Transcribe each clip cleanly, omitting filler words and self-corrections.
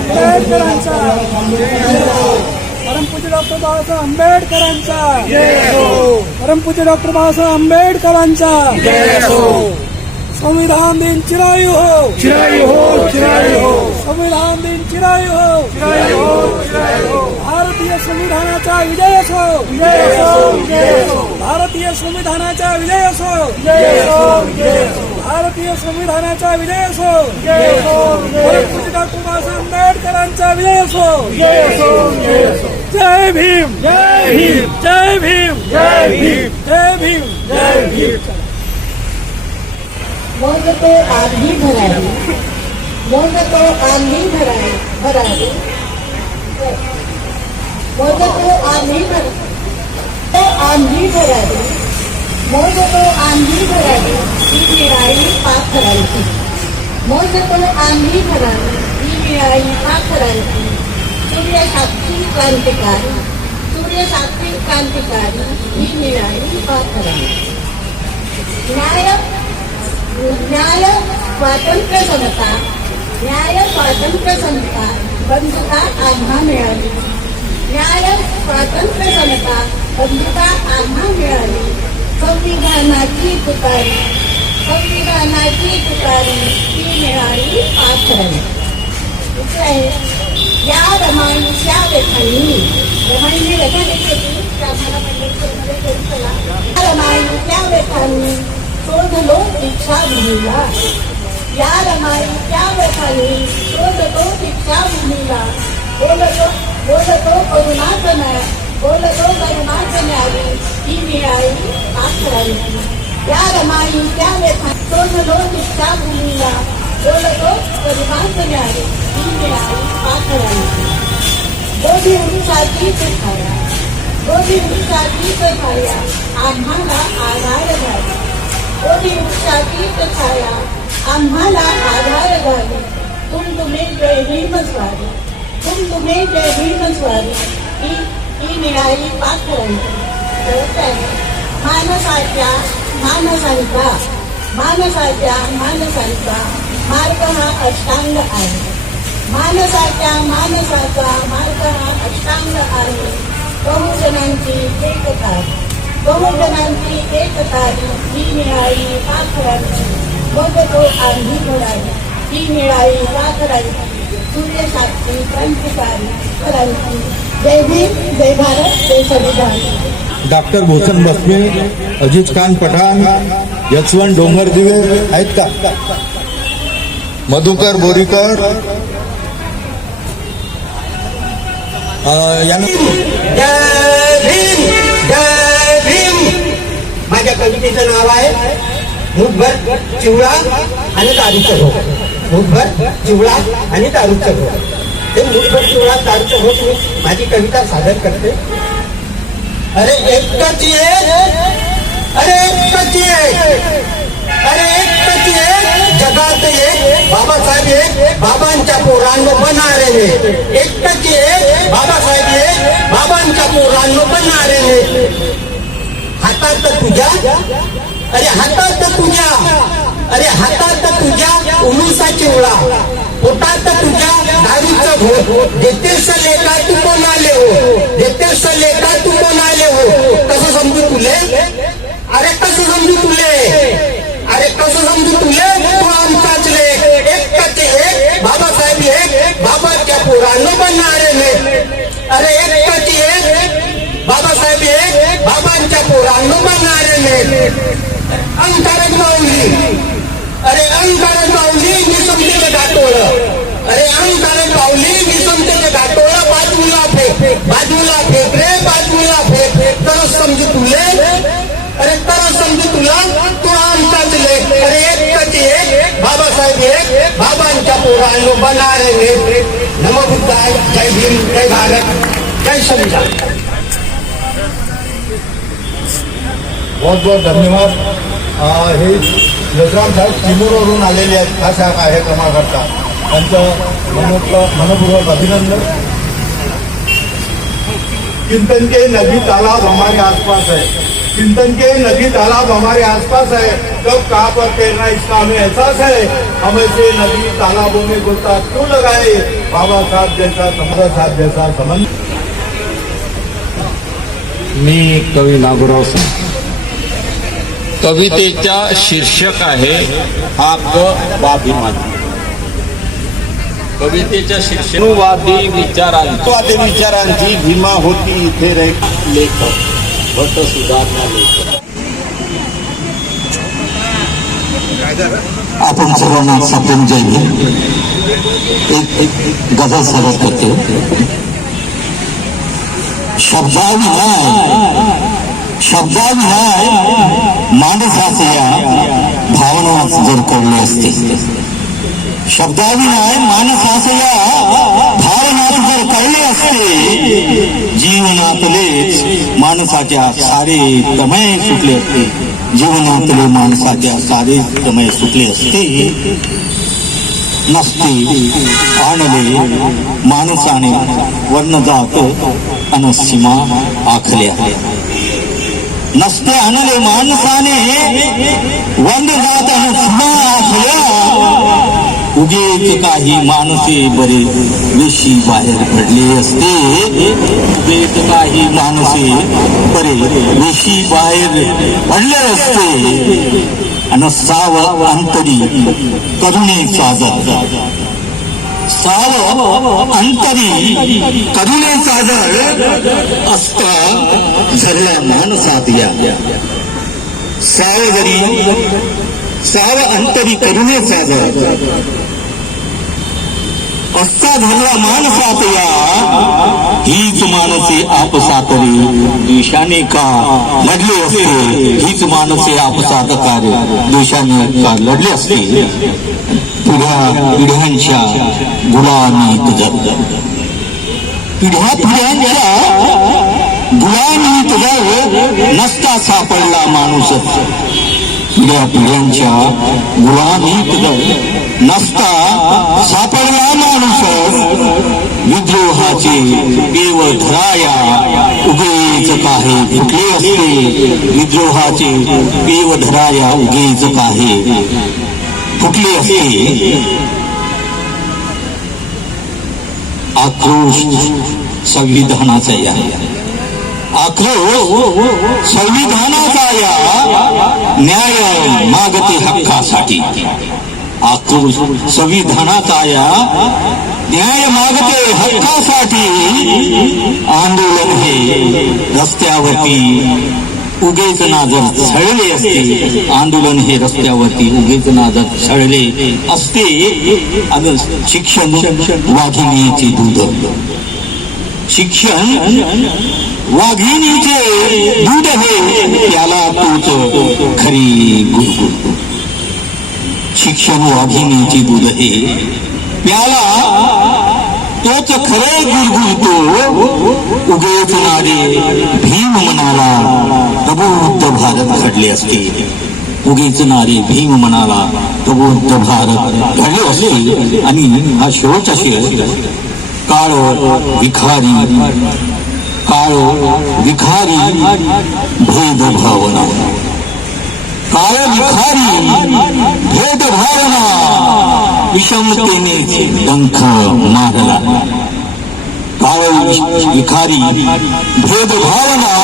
आंबेडकरांचा परमपूज्य डॉक्टर बाबासाहेब आंबेडकरांचा परमपूज्य डॉक्टर बाबासाहेब आंबेडकरांचा संविधान दिन चिरायू हो, चिरायू हो, चिरायू हो। संविधान दिन चिरायू हो, चिरायू हो, चिरायू हो। भारतीय संविधानाचा विजय असो, विजय असो, विजय असो। भारतीय संविधानाचा विजय असो, विजय असो, विजय असो। भारतीय संविधानाचा विजय असो, विजय असो, विजय असो। परमपूज्य डॉक्टर बाबासाहेब आंबेडकरांचा विजय असो, विजय असो, विजय असो। जय भीम, जय भीम, जय भीम, जय भीम, जय भीम, जय भीम। मौज तो आंधी भरावी, मौज तो आंधी भरावी, मौज तो आंधी भरावी, मौज तो आंधी भरावी, ही मिळाली पाखरांची, मौज तो आंधी भरावी, ही मिळाली पाखरांची। सूर्यसाक्षी क्रांतिकारी, सूर्यसाक्षी क्रांतिकारी, ही मिळाली पाखरांची। न्याय स्वातंत्र्य समता, न्याय स्वातंत्र्य समता, बंधुता आम्हा मिळाली। न्याय स्वातंत्र्य समता, बंधुता आम्हा मिळाली। संविधानाची तुकारी, संविधानाची तुकारी, ती मिळाली पाखरांची। दुसरं आहे, या रमाईच्या लेखांनी, रमाईने लेखा लिहिली होती त्या आम्हाला पंढरपूरमध्ये घेऊन चला। रमाईच्या लेखांनी शोधलो दीक्षाभूमीला, या रमाईच्या लेखांनी शोधलो दीक्षाभूमीला। बोलतो करुणाचं न्याय, बोलतो करुणाचं न्याय, ही मिळाली पाखरांची। या रमाईच्या लेखांनी शोधलो दीक्षाभूमीला, बोलतो करुणाचं न्याय, ही मिळाली पाखरांची। बोधी वृक्षाची छाया, बोधी वृक्षाची छाया, आम्हाला आधार झाली। बोधी वृक्षाची छाया, आम्हाला आधार झाली। तुम्ही जय भीम स्वारी, तुम्ही जय भीम स्वारी, ही मिळाली पाखरांची। मानसाच्या मानसांचा, मानसाच्या मानसांचा मार्ग हा अष्टांग आहे। मानसाच्या मानसाचा मार्ग हा अष्टांग आहे। बहुजनांची एकता, बहुजनांची एकता, ही मिळाली पाखरांची। मग तो आंधी भरावी, ही मिळाली पाखरांची। सूर्यसाक्षी क्रांतिकारी क्रांती। जय भीम, जय भारत, जय संविधान। डॉक्टर भूषण बस्मे, अजीज खान पठाण, यशवंत डोंगरदिवे आहेत का? मधुकर बोरीकर जय भीम, जय भीम। माझ्या कवितेचं नाव आहे मुठभर चिवळा आणि दारूचं घोट। मुठभर चिवळा आणि दारूचं घोट। हे मुठभर चिवळा दारूचं घोट मी माझी कविता सादर करते। अरे एकच एक, अरे एकच एक, अरे एकच एक, जगात एक, बाबासाहेब एक, बाबांच्या पोरांनो बनारे ने। एकच एक, बाबासाहेब एक, बाबांच्या पोरांनो बनारे ने। हातात तुझ्या, अरे हातात तुझ्या, अरे हातात तुझ्या उलूसा चिवळा, पोटात तुझ्या दारूचं घोट। देतेस लेका तू कोणाले हो, देतेस लेका तू कोणाले हो। कसं समजू तुले, अरे कसं समजू तुले, अरे कसं समजू तुले, तू आमचाच लेक। एकच एक, बाबासाहेब एक, बाबाच्या पोरांनो बनारे ने। अरे एकच एक, बाबासाहेब एक, बाबांच्या पोरांनो बनारे ने। अंतरच माऊली, अरे अंतरच माऊली, मी समजेल गाठोळ, अरे अंतरच माऊली, मी समजेल गाठोळ। बाजूला फेक, बाजूला फेक रे, बाजूला फेक। तरच समजू तुले, अरे तरच समजू तुला, तू आमचाच लेक। अरे एकच एक, बाबासाहेब एक, बाबांच्या पोरांनो बनारे ने। नमो बुद्धाय, जय भीम, जय भारत, जय संविधान। बहुत बहुत धन्यवाद। हे यशराम साहेब चिमूरवरून आलेले आहेत खास ह्या कार्यक्रमाकरता, त्यांचं मनपूर्वक अभिनंदन। चिंतन के नदी तालाब हमारे आसपास है, चिंतन के नदी तालाब हमारे आसपास है, कब कहाँ पर तैरना इसका हमें एहसास है। हम ऐसे नदी तालाबों में गोता क्यों लगाए, बाबा साहब जैसा समरा साहब जैसा संबंध। मी कवी नागोराव सिंग. कवितेचा शीर्षक आहे हक्क स्वाभिमान. कवितेच्या शीर्षकवादी विचारांची भीमा होती इथे लेखक भट सुधारणा लेखक. आपण सर्वांना सप्रेम जय भीम. एक गजल सादर करते. शब्दाविनाय माणसाच्या भावना जर कळले असते, शब्दाविनाय माणसाच्या भावना जर कळले असते, जीवनातलेच माणसाच्या सारे तमय सुटले असते. जीवनातले माणसाच्या सारे तमय सुटले असते. नसते आणले माणसाने वर्ण जात अन सीमा आखल्या. नसते आणले माणसाने वर्ण जात अन सीमा आखल्या. उगेच काही माणसे बरे वेशी बाहेर पडले असते. उगेच काही माणसे बरे वेशी बाहेर पडले असते. अन साव अंतरी करुणे साजर, साव अंतरी करुणे साजर असता झरला माणसात या. साव अंतरी करुणे साजर असता धरला माणसात या. हीच माणसे आपसातली द्वेषाने का लढले असते. हीच माणसे आपसात कार्य द्वेषाने का लढले असते. पिढ्यांच्या गुलामीत जर, पिढ्यांच्या गुलामीत जर नसता सापडला माणूसच. पिढ्यांच्या गुलामीत जर नसता सापडला माणूसच. विद्रोहाचे पेव धराया उगेच काहे फुटले असते. विद्रोहाचे पेव धराया उगेच काहे फुटले असते. आक्रोश संविधानाचा या, आक्रोश संविधानाचा या. न्याय मागते हक्कासाठी. आक्रोश संविधानाचा या, न्याय मागते हक्कासाठी. आंदोलन हे रस्त्यावरती उगेच नाजर छळले असते. आंदोलन हे रस्त्यावरती उगेच नाजर छळले असते. आणि शिक्षण वाघिणीचे दूध, शिक्षण वाघिणीचे दूध हे त्याला तोच खरी गुरगुर. शिक्षण वाघिणीचे दूध हे प्याला तोच खरे गुरगुरतो. उगेच नारे भीम मनाला प्रबुद्ध भारत घडले असते. उगेच नारे भीम मनाला प्रबुद्ध भारत घडले असते. आणि हा शेवटचा शेर. काळ विखारी, काळ विखारी भेद भावना. काळ विखारी भेद भावना विषमतेने डंख मारला. काळ विखारी भेद भावना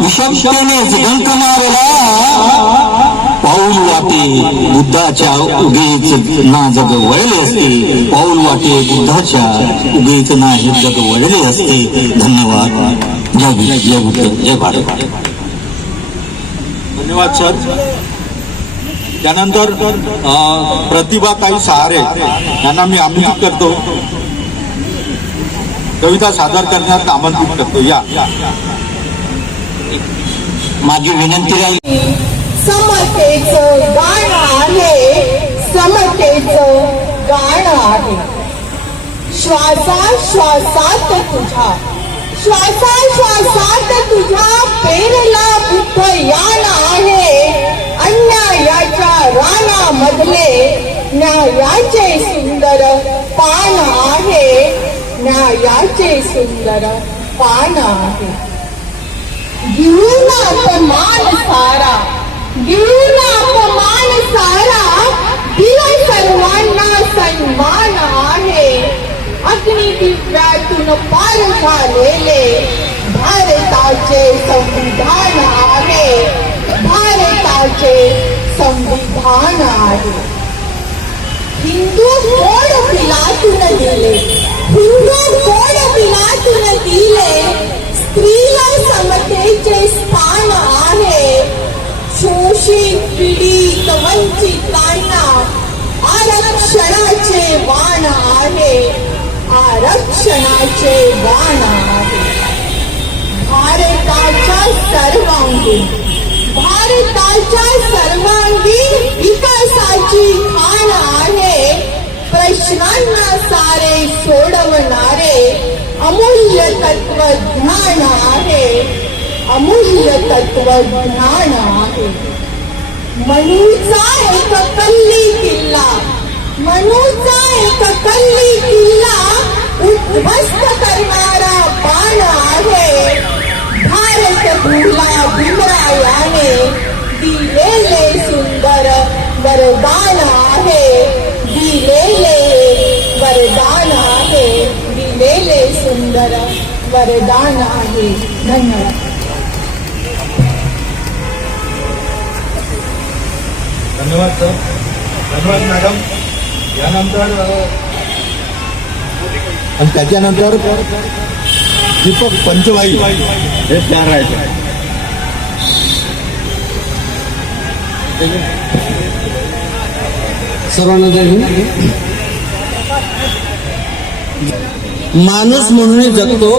विषमतेनेच डंख मारला. पाऊल वाटे बुद्धाच्या उगेच ना जग वळले असते. पाऊल वाटे बुद्धाच्या उगेच ना हे जग वळले असते. धन्यवाद. जय बुद्ध, जय भारत. धन्यवाद सर. त्यानंतर प्रतिभाताई सहारे यांना मी आमंत्रित करतो, कविता सादर करण्यात आमंत्रित करतो. या माझी विनंती राहील. समतेचं गाणं आहे, समतेचं गाणं आहे. श्वासात तुझ्या, श्वासात तुझ्या पेरला बुद्ध यान आहे. अन्यायाच्या रानामधले न्यायाचे सुंदर पान आहे. न्यायाचे सुंदर पान आहे. घेऊन अपमान सारा, घेऊन अपमान सारा, दिला सर्वांना सन्मान आहे. अग्नी दिव्यातून पार झालेले भारताचे संविधान आहे, भारताचे संविधान आहे. हिंदू कोड बिलातून दिले, हिंदू कोड बिलातून दिले, स्त्रीला समतेचे स्थान आहे. शोषित पीडित वंचितांना आरक्षणाचे वाण आहे, आरक्षणाचे वाण आहे. भारताच्या सर्वांगीण, भारताच्या सर्वांगीण विकासाची खाण आहे. प्रश्नांना सारे सोडवणारे अमूल्य तत्वज्ञान आहे, अमूल्य तत्वज्ञान आहे. मनूचा एक कल्ली किल्ला, मनूचा एक कल्ली किल्ला उद्ध्वस्त करणारा बाण आहे. भारत भूला भीमरायाने दिलेले सुंदर वरदान आहे, दिलेले वरदान आहे, दिलेले सुंदर वरदान आहे. धन्यवाद. धन्यवाद सर, धन्यवाद मॅडम. यानंतर आणि त्याच्यानंतर दीपक पंचवाई हे तयार राहायचे. सर्वांना माणूस म्हणून जगतो,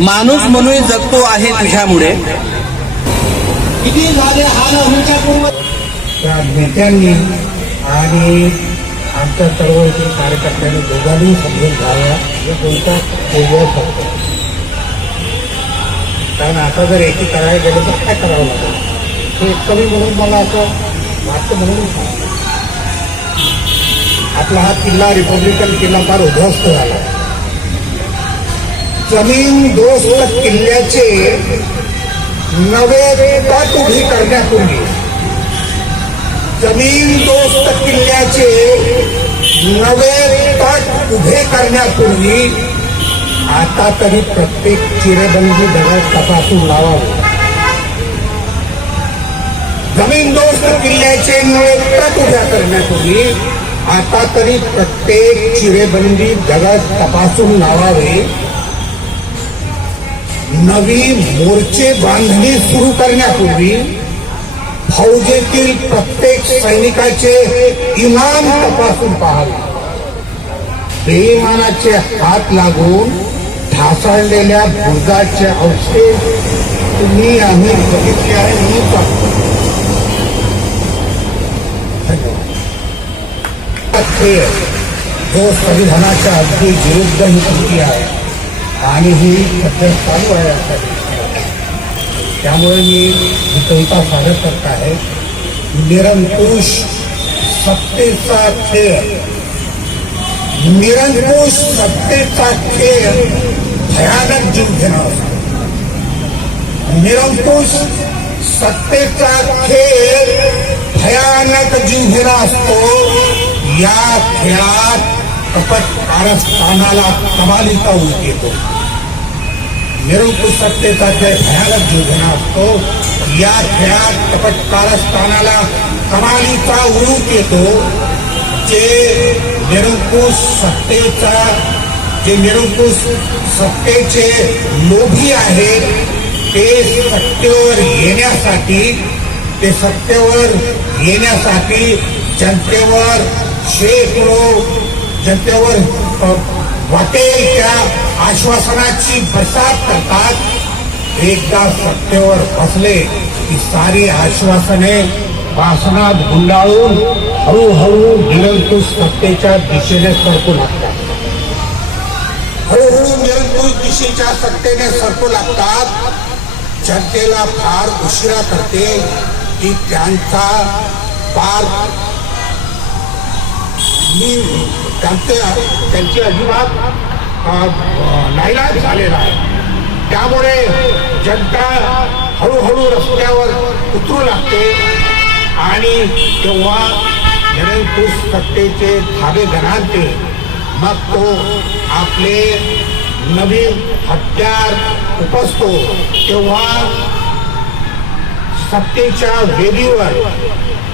माणूस म्हणून जगतो आहे तुझ्यामुळे. किती झाले हाल आमच्या पूर्व त्या नेत्यांनी आणि आमच्या चळवळीतील कार्यकर्त्यांनी दोघांनी समजून घ्याव्या हे कोणता वेगळं शकतो. कारण आता जर एकी करायला गेलं तर काय करावं लागेल हे कमी म्हणून मला असं वाटतं. म्हणून आपला हा किल्ला रिपब्लिकन किल्ला फार उद्ध्वस्त झाला. जमीन दोस्त किल्ल्याचे नवे तट उभी करण्यापूर्वी, जमीन दोस्त किल्ल्याचे नवे तट उभे करण्यापूर्वी आता तरी प्रत्येक चिरेबंदी दगड तपासून लावावे. जमीन दोस्त किल्ल्याचे नवे तट उभ्या करण्यापूर्वी आता तरी प्रत्येक चिरेबंदी दगड तपासून लावावे. नवी मोर्चे बांधणी सुरू करण्यापूर्वी फौजेतील प्रत्येक सैनिकाचे इमान तपासून पाहावे. बेईमानाचे हात लागून ढासळलेल्या बुर्जाचे अवशेष तुम्ही आम्ही बघितले आहे म्हणून सांगतो. खेळ जो संविधानाच्या अगदी विरुद्ध ही कृती आहे आणि ही सध्या चालू आहे आता. त्यामुळे मी ही कविता सादर करत आहे. निरंकुश सत्तेचा खेळ, निरंकुश सत्तेचा खेळ भयानक जीव घेणार असतो. निरंकुश सत्तेचा खेळ भयानक जीव घेणार असतो. या खेळात कपट कारस्थानाला कमालीचा उलट येतो. निरंकुश सत्तेचा खेळ भयानक जीव घेणार असतो. या खेळात कपट कारस्थानाला कमालीचा उलट येतो. जे निरंकुश सत्तेचे लोभी आहेत ते सत्तेवर येण्यासाठी जनतेवर वाटेल त्या आश्वासनाची बरसात करतात. एकदा सत्तेवर बसले की सारी आश्वासने वासनात गुंडाळून हळूहळू निरंकुश सत्तेच्या दिशेने सरकू लागतात. हळूहळू निरंकुश दिशेच्या सत्तेने सरकू लागतात. जनतेला फार उशिरा करते की त्यांचा पार त्यांची अजिबात नाईलाज झालेला आहे. त्यामुळे जनता हळूहळू रस्त्यावर उतरू लागते आणि तेव्हा निरंकुश सत्तेचे धाबे गणांते. मग तो आपले नवीन हत्यार उपसतो. तेव्हा सत्तेच्या वेदीवर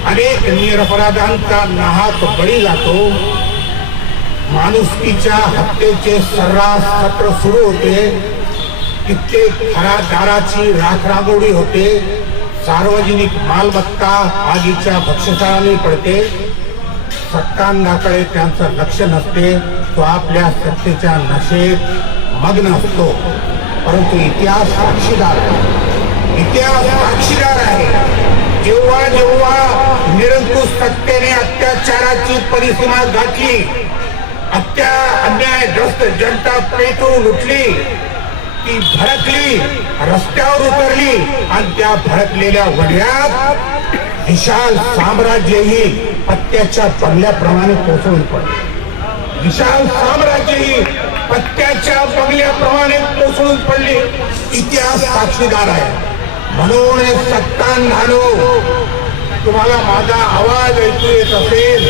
अनेक निरपराधांचा नाहक बळी जातो. माणुसकीच्या हत्येचे सर्रास सत्र सुरू होते. कित्येक घरादाराची राखरांगोळी होते. सार्वजनिक मालमत्ता आगीच्या भक्षकाने पडते. सत्तांधाकडे त्यांचं लक्ष नसते. तो आपल्या सत्तेच्या नशेत मग्न असतो. परंतु इतिहास साक्षीदार आहे. इतिहास साक्षीदार आहे. जेव्हा जेव्हा निरंकुश सत्तेने अत्याचाराची परिसीमा गाठली, अन्यायग्रस्त जनता पेटून उठली, ती भडकली, रस्त्यावर उतरली आणि त्या भडकलेल्या वड्यात विशाल साम्राज्यही पत्त्याच्या बंगल्याप्रमाणे कोसळून पडले. विशाल साम्राज्यही पत्त्याच्या बंगल्याप्रमाणे कोसळून पडले. इतिहास साक्षीदार आहे. म्हणून हे सत्तांधानो, तुम्हाला माझा आवाज ऐकू येत असेल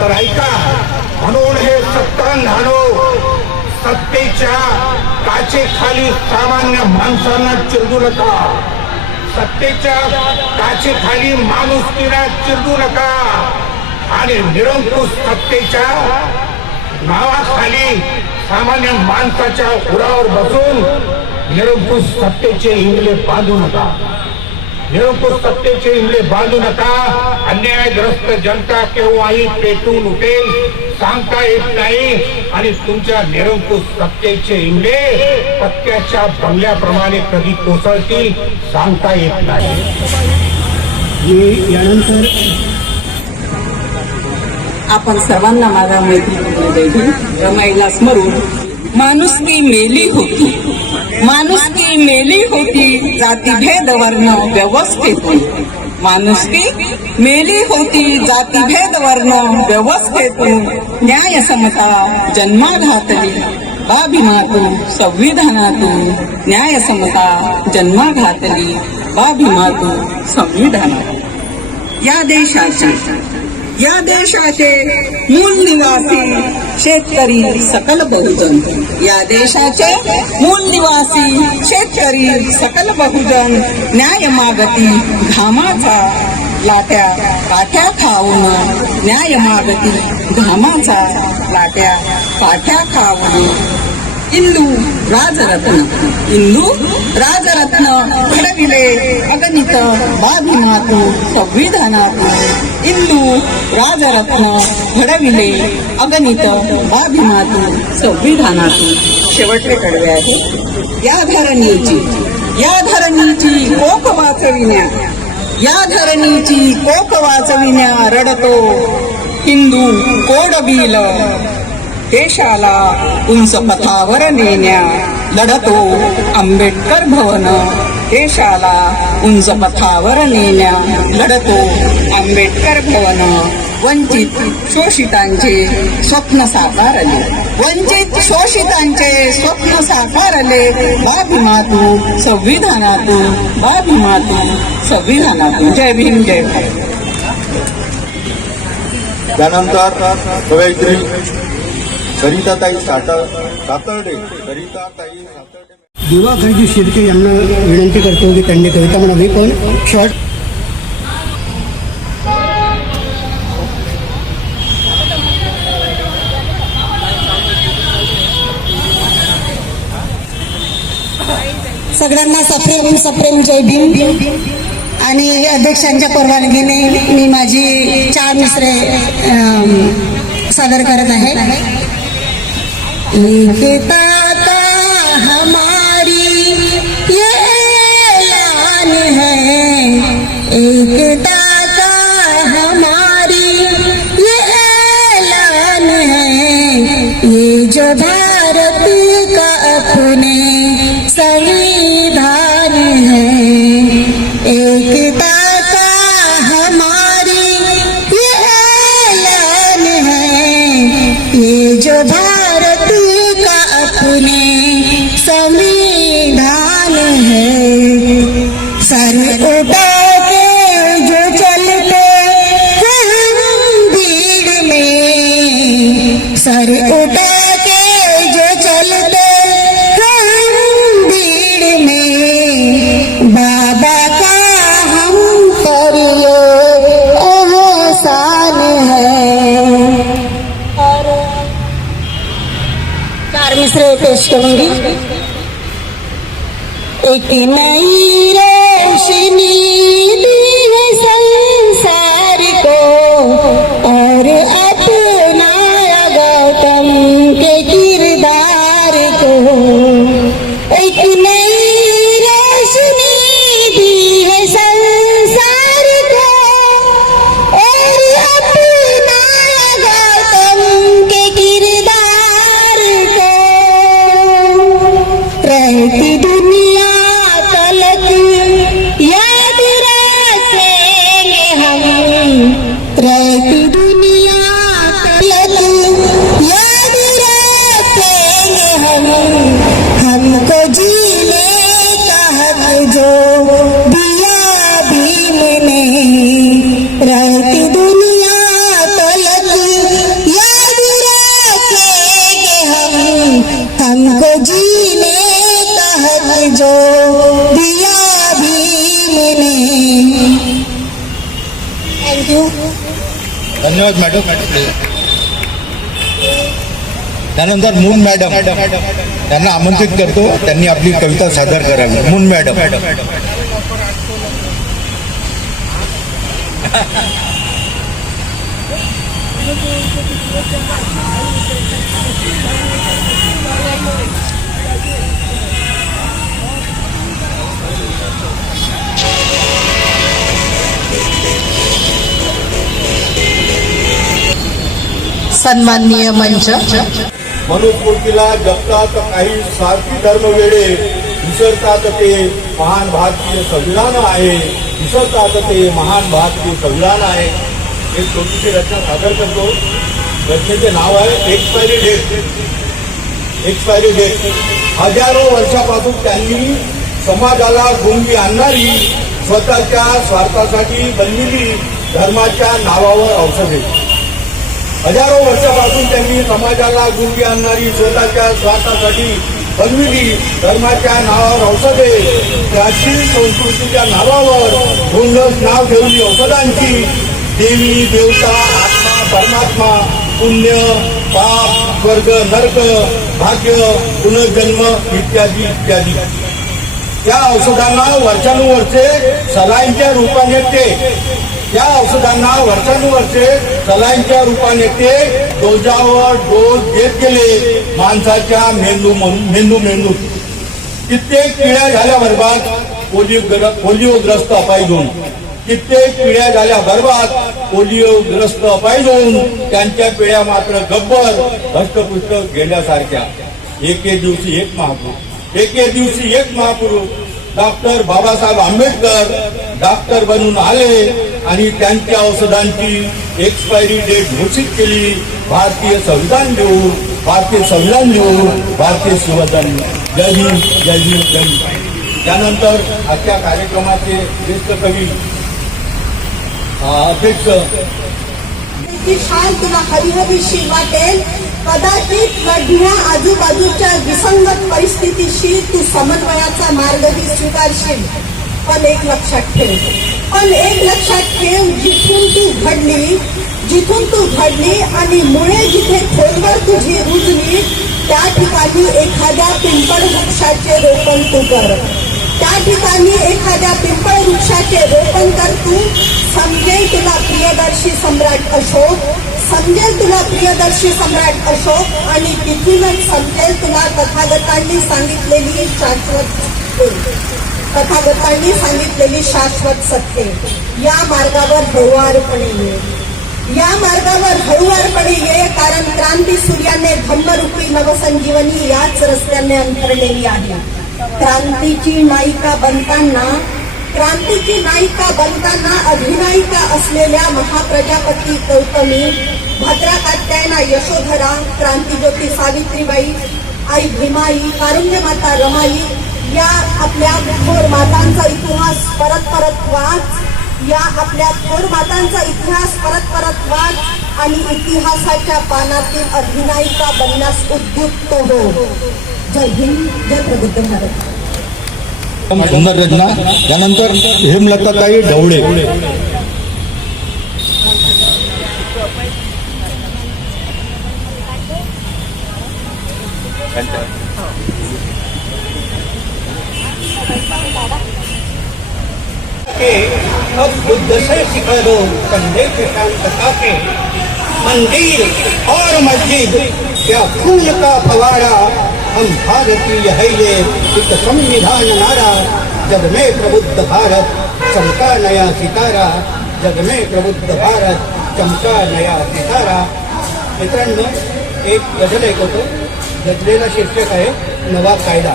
तर ऐका. म्हणून हे सत्तांधानो, सत्तेच्या काचेखाली सामान्य माणसांना चिरडू नका. सत्तेच्या काचेखाली माणुसकीला चिरडू नका. आणि निरंकुश सत्तेच्या नावाखाली सामान्य माणसाच्या उरावर बसून निरंकुश सत्तेचे इंगले बांधू नका. निरंकुश सत्तेचे इंगले बांधू नका. अन्यायग्रस्त जनता केव्हाही पेटून उठेल, सांगता येत नाही. आणि तुमच्या निरंकुश सत्तेचे इंगले पत्त्याच्या बंगल्याप्रमाणे कधी कोसळतील सांगता येत नाही. यानंतर आपण सर्वांना माझा मैत्रीपूर्ण जय भीम. रमाईला स्मरून माणुसकी मेली होती, माणुसकी मेली होती, जातीभेद वर्ण व्यवस्थेतून. माणुसकी मेली होती, जातीभेद वर्ण व्यवस्थेतून. न्याय समता जन्मा घातली, बाभिमातून संविधानातून. न्याय समता जन्मा घातली, बाभिमातून संविधानातून. या देशाचे मूल निवासी शेतकरी सकल बहुजन. या देशाचे मूल निवासी शेतकरी सकल बहुजन. न्याय मागती घामाचा लाट्या काठ्या खाऊन. न्याय मागती घामाचा लाट्या काठ्या खाऊन. इंदू राजरत्न घडविले अगणित बाभिमातून संविधानातून. इंदू राजरत्न घडविले अगणित बाभिमातून संविधानातून. शेवटचे कडवे आहे. या धरणीची कोख वाचविण्या, या धरणीची कोख वाचविण्या रडतो हिंदू कोडबिल. देशाला उंच पथावर नेण्या लढतो आंबेडकर भवन. देशाला उंच पथावर नेण्या लढतो आंबेडकर भवन. वंचित शोषितांचे स्वप्न साकारले, वंचित शोषितांचे स्वप्न साकारले. बाभिमातून संविधानातून, बाभिमातून संविधानातून. जय भीम, जय भारत. त्यानंतर कवयित्री सरिताताई सातर्डे. दिवाकरजी शिर्के यांना विनंती करतो की त्यांनी कविता म्हणावी. पण शॉर्ट सगळ्यांना सप्रेम जय भीम. आणि अध्यक्षांच्या परवानगीने मी माझी 4 मिसरे सादर करत आहे. एकता हमारी ये ऐलान है, एकता का हमारी ये ऐलान है. ये जो भारत का अपने संविधान है, एकता का हमारी ये ऐलान है. ये जो भारत का अपने संविधान सर उठा के जो चलते हम भीड़ में, बाबा का हम पर ये एहसान है। और 4 मिसरे पेश करूंगी। एक नई रोशनी दी है संसार को, और अपनाया गौतम के किरदार को। एक नई रोशनी दी है संसार को, और अपनाया गौतम के किरदार को। रहती दुनिया तलक याद रखेंगे हम, रहती दुनिया तलक याद रखेंगे हम। हमको जीने का हक जो दिया भीम ने, रहती दुनिया तलक याद रखेंगे हम। हमको जीने का हक जो दिया भीम ने। Thank you. धन्यवाद मॅडम. त्यानंतर मून मॅडम, त्यांना आमंत्रित करतो, त्यांनी आपली कविता सादर करावी. Moon madam. सन्माननीय मंच, मनुस्मृतीला जपतात काही स्वार्थी धर्मवेडे, विसरतात ते महान भारतीय संविधान आहे, विसरतात ते महान भारतीय संविधान आहे. एक छोटीशी रचना सादर करतो. रचनेचे नाव आहे एक्सपायरी डेट. Expiry date. हजारो वर्षापासून त्यांनी समाजाला गुंगी आणणारी, स्वतःच्या स्वार्थासाठी बनलेली धर्माच्या नावावर औषधे. हजारो वर्षापासून त्यांनी समाजाला गुंगी आणणारी, स्वतःच्या स्वार्थासाठी बनविली धर्माच्या नावावर औषधे. प्राचीन संस्कृतीच्या नावावर गोंडस नाव ठेवली औषधांची. देवी, देवता, आत्मा, परमात्मा, पुण्य, पाप, स्वर्ग, नरक, भाग्य, पुनर्जन्म इत्यादी इत्यादी. या औषधांना वर्षानुवर्षे सलाईंच्या रूपाने या औषधांना वर्षानुवर्षे सलाईंच्या रूपाने डोजावर डोस देत गेले माणसाच्या मेंदू. कित्येक पिढ्या झाल्या बर्बाद पोलिओग्रस्त अपायदून. कित्येक पिढ्या झाल्या बर्बाद पोलिओग्रस्त अपायदून. त्यांच्या पिढ्या मात्र गब्बर धष्टपुष्ट गेल्यासारख्या. एके दिवशी एक महापुरुष डॉक्टर बाबासाहेब आंबेडकर डॉक्टर बनून आले आणि त्यांच्या औषधांची एक्सपायरी डेट घोषित केली. भारतीय संविधान लिहून भारतीय संविधान. जय हिंद, जय हिंद, जय हिंद. त्यानंतर आजच्या कार्यक्रमाचे ज्येष्ठ कवी अध्यक्ष शाल तुला हरिहरीशी वाटेल, कदाचित लढण्या आजूबाजूच्या विसंगत परिस्थितीशी तू समन्वयाचा मार्गही स्वीकारशील. पण एक लक्षात ठेव, जिथून तू घडली आणि मुळे जिथे खोलवर तुझी रुजली, त्या ठिकाणी एखाद्या पिंपळ वृक्षाचे रोपण तू कर. त्या ठिकाणी एखाद्या पिंपळ वृक्षाचे रोपण कर तू. समजेल तुला प्रियदर्शी सम्राट अशोक, आणि तिथूनच समजेल तुला तथागतांनी सांगितलेली शाश्वत सत्य. या मार्गावर हळुवारपणे ये, कारण क्रांती सूर्याने धम्मरूपी नवसंजीवनी याच रस्त्याने अंतरलेली आहे. क्रांतीची नायिका बनताना अभिनायिका असलेल्या महाप्रजापती गौतमी, भद्रा कात्यायना यशोधरा, क्रांतीज्योती सावित्रीबाई, आई भीमाई, कारुण्य माता रमाई या आपल्या थोर मातांचा इतिहास परत वाच. या आपल्या थोर मातांचा इतिहास परत परत वाच आणि इतिहासाच्या पानातील अधिनायिका बनण्यास उद्युक्त हो. जय हिंद, जय प्रबुद्ध भारत. सुंदर रचना. त्यानंतर हेमलताताई ढवळे. अब बुद्ध से सिखरो कंधे पे शांतता के मंदिर और मस्जिद क्या खून का फवारा. हम भारतीय है ये एक संविधान नारा. जग में प्रबुद्ध भारत चमका नया सितारा. जग में प्रबुद्ध भारत चमका नया सितारा. मित्रांनो, एक गझल ऐकवतो. गझलेला शीर्षक आहे नवा कायदा.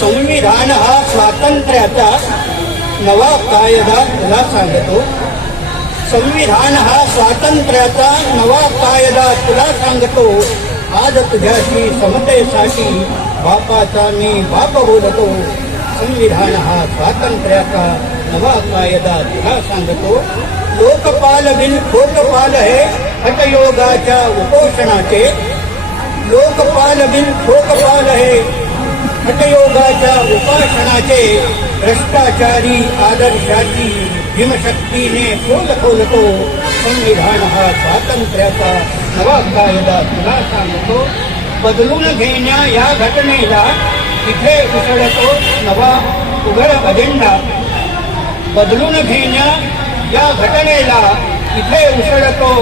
संविधान हा स्वातंत्र्याचा नवा कायदा तुला सांगतो. संविधान हा स्वातंत्र्याचा नवा कायदा तुला सांगतो. आज तुझ्याशी समतेसाठी बापाचा मी बाप बोलतो. संविधान हा स्वातंत्र्याचा नवा कायदा तुला सांगतो. लोकपाल बिन ठोकपाल हे हटयोगाच्या उपोषणाचे. लोकपाल बिन ठोकपाल हे हटयोगाच्या उपासनाचे. भ्रष्टाचारी आदर्शाची भीमशक्तीने खोल खोलतो. संविधान हा स्वातंत्र्याचा नवा कायदा तुला सांगतो. बदलून घेण्या या घटनेला इथे उसळतो नवा उघड अजेंडा. बदलून घेण्या या घटनेला इथे उसळतो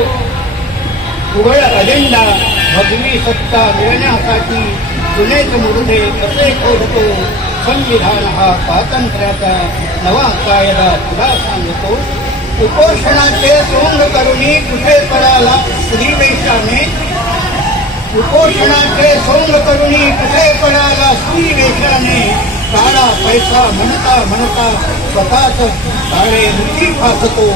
उघड अजेंडा. भगवी सत्ता मिळण्यासाठी जुनेच मुर्दे कसे खोदतो. संविधान हा स्वातंत्र्याचा नवा कायदा तुला सांगतो. उपोषणाचे सोंग करुणी कुठे पडाला स्त्रीवेशाने. उपोषणाचे सोंग करुणी कुठे पडाला स्त्रीवेशाने. काळा पैसा म्हणता म्हणता स्वतःच काळे रुची फासतो.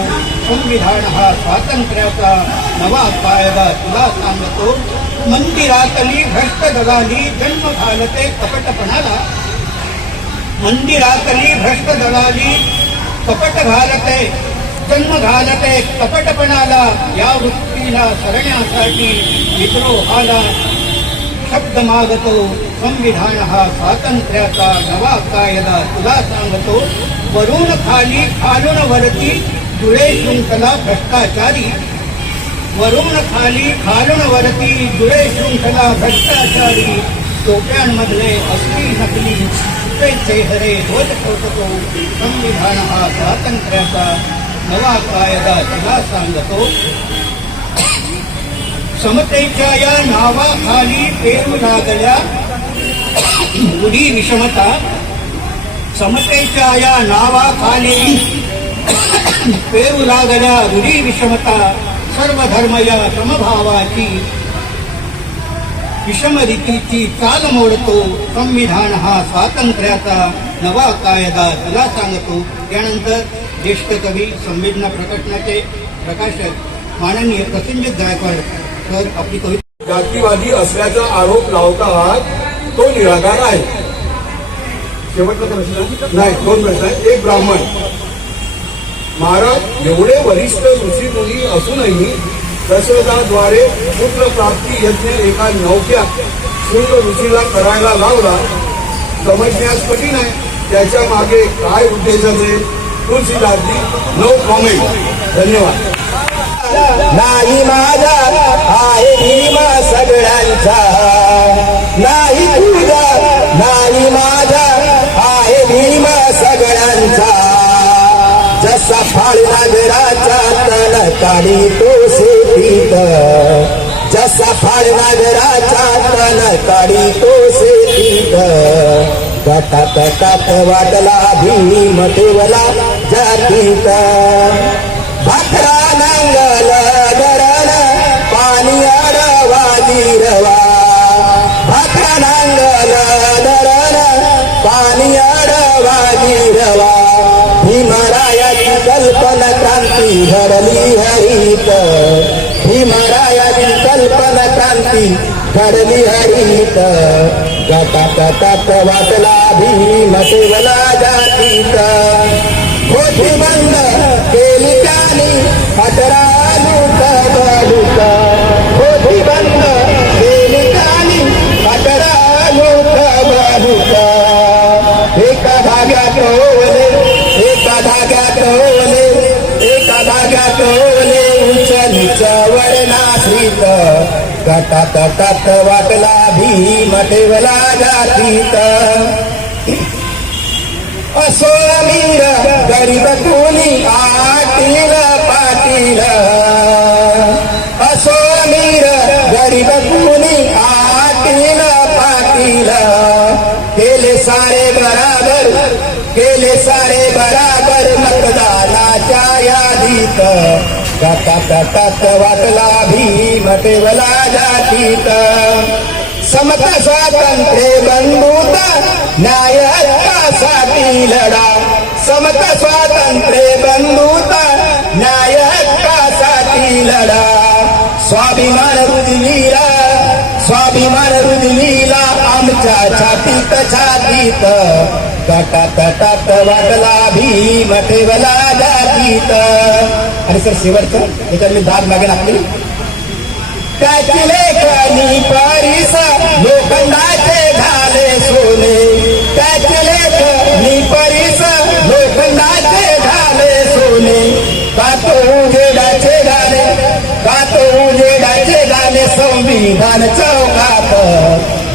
संविधान हा स्वातंत्र्याचा नवा कायदा तुला सांगतो. मंदिरातली भ्रष्ट दलाली जन्म घालते कपटपणाला. मंदिरातली भ्रष्ट दलाली कपट घालते जन्म घालते कपटपणाला. या वृत्तीला सरण्यासाठी विद्रोहाला शब्द मागतो. संविधान हा स्वातंत्र्याचा नवा कायदा तुला सांगतो. वरून खाली खालून वरती जुळे शृंखला भ्रष्टाचारी. वरून खाली खालून वरती जुळे शृंखला भ्रष्टाचारी. टोप्यांमधले असली नकली ते चेहरे ध्वज ठेवतो. संविधान हा स्वातंत्र्याचा नवा कायदा तुला सांगतो. समतेच्या या नावाखाली पेरू लागल्या रूढी विषमता. समतेच्या या नावाखाली पेरू लागल्या रूढी विषमता. सर्व धर्म या समभावाची विषमरीतीची चाल मोडतो. संविधान हा स्वातंत्र्याचा नवा कायदा तुला सांगतो. त्यानंतर ज्येष्ठ कवी संवेदना प्रकटनाचे प्रकाशक माननीय प्रसंजित गायकवाड तर आपली कविता. जातीवादी असल्याचा आरोप लावतात तो निराधार आहे. शेवटचा प्रश्न नाही, 2 प्रश्न आहेत. एक ब्राह्मण. महाराज, एवढे वरिष्ठ ऋषी मुनी असूनही दशरथाद्वारे पुत्र प्राप्ती यज्ञ एका नवख्या शूद्र ऋषीला करायला लावला. समजण्यास कठीण आहे त्याच्या मागे काय उद्देश असेल. Tulsidasji, no comment. धन्यवाद. नाही माझा आहे भीमा सगळ्यांचा. नाही तुझा नाही माझा आहे भीमा सगळ्यांचा. जसा फाळ नागराचा तण काढी तो शेतीत. जसा फाळ नागराचा तण काढी तो शेतीत. गटात टात वाटला भीम ठेवला जातीत. भाकरा नांगल धरण पाणी अडवा जिरवा. भाकरा नांगल धरण पाणी अडवा जिरवा. भीमरायाची कल्पना क्रांती घडली हरित. भीमरायाची कल्पना क्रांती घडली हरित. गटात टात वाटला भीम ठेवला जातीत. होती बंद केली त्याने अठरा लुका बालुका होती बंद केली त्याने अठरा लुका बालुका एका धाग्यात ओले एका धाग्यात ओले एका धाग्यात ओले उंच नीच वर्णाश्रित गटात तट वाटला भीम ठेवला जातीत असो अमीर गरीब कोणी आटील पाटील असो अमीर गरीब कोणी आटील पाटील केले सारे बराबर मतदानाच्या यादीत गटात वाटला भीम ठेवला जातीत समता स्वातंत्र्य बंधुता न्याय हक्कासाठी लढा समता स्वातंत्र्य बंधुता न्याय हक्कासाठी लढा स्वाभिमान रुजविला आमच्या छातीत गटात वाटला भीम ठेवला जातीत आणि सर शेवटचं याच्यात मी दाद मागे टाकली त्याची लेखनी परिस लोखंडाचे झाले सोने त्याची लेखनी परिस लोखंडाचे झाले सोने गातो उजेडाचे गाणे संविधान चौकात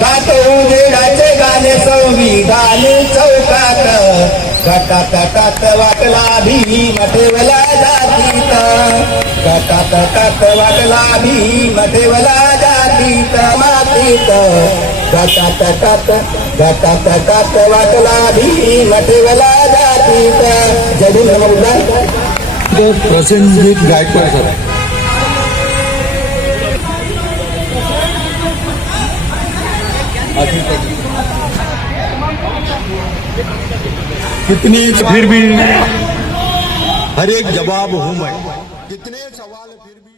गातो उजेडाचे गाणे संविधान चौकात गटात वाटला भीम ठेवला जातीत गटात वाटला भीम ठेवला जातीत मातीत गटात वाटला भीम ठेवला जातीत जय भीम नमो प्रसेनजीत गायकवाड सर. कितने फिर भी हर एक जवाब हूं मैं कितने सवाल फिर भी